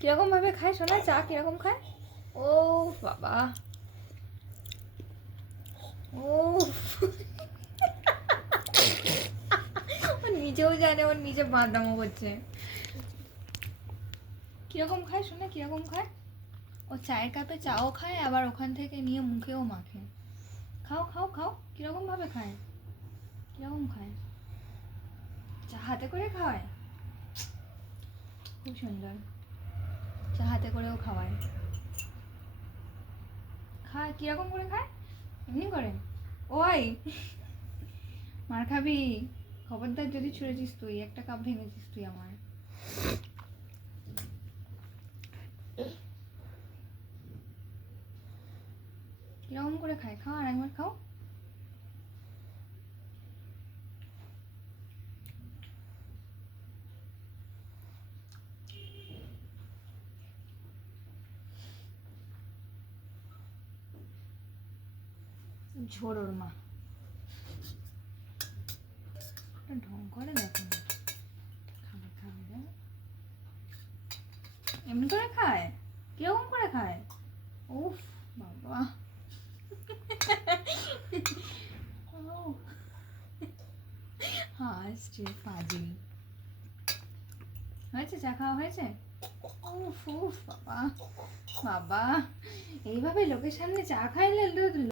কিরকম ভাবে খায় সোনা? চা কিরকম খায়? ও বাবা, ও ও নিজেও জানে ওর নিজে বাঁদামো করছে। কিরকম খায় সোনা, কিরকম খায়? ও চায়ের কাপে চাও খায়, আবার ওখান থেকে নিয়ে মুখেও মাখে। খাও খাও খাও, কিরকম ভাবে খায়, কিরকম খায়? চা হাতে করে খাওয়ায়, খুব সুন্দর। চা হাতে করেও খাওয়ায়। খায় কিরকম করে খায়? এমনি করে? ওই মার খাবি, খবরদার যদি ছুঁড়েছিস তুই, একটা কাপ ভেঙেছিস তুই আমার। কিরকম করে খায়? খাও, আর একবার খাও। ঝোড়োর মা ঢং করে, দেখো না। খাবে খাবে রে। এমনি করে খায়? কিরকম করে খায়? উফ বাবা হাসছে পাজি। হয়েছে, চা খাওয়া হয়েছে? উফ উফ বাবা, বাবা এইভাবে লোকের সামনে চা খাইলে